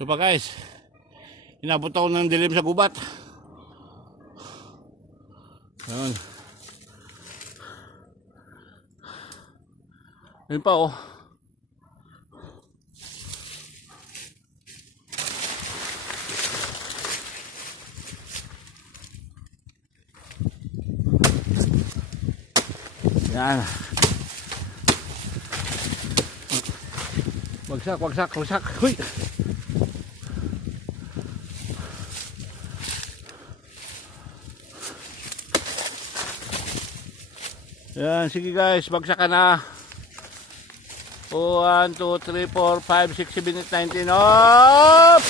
So pa guys, inabot ako ng dilim sa gubat. Ayun. Ayun pa oh. Yan. Wagsak, wagsak, wagsak. Huy! Yan, sige guys, bagsak na. 1, 2, 3, 4, 5, 6, 7, 8, 19. Up!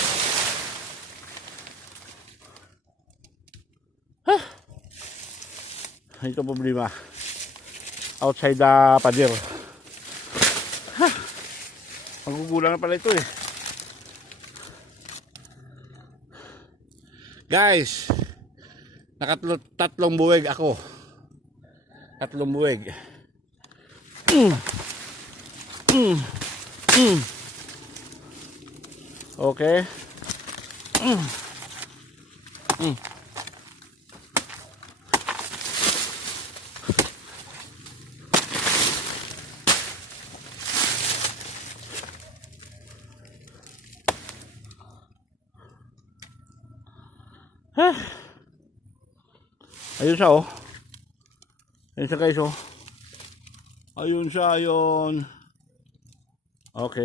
Huh? Ito problema. Outside the pader. Huh? Magugulang na pala ito eh. Guys, nakatlo tatlong buweg ako. Tatlong buweg. Mm. Mm. Mm. Okay. Mm. Mm. Ah. Ayun siya oh. Ayun siya guys oh. Ayun siya, ayun. Okay.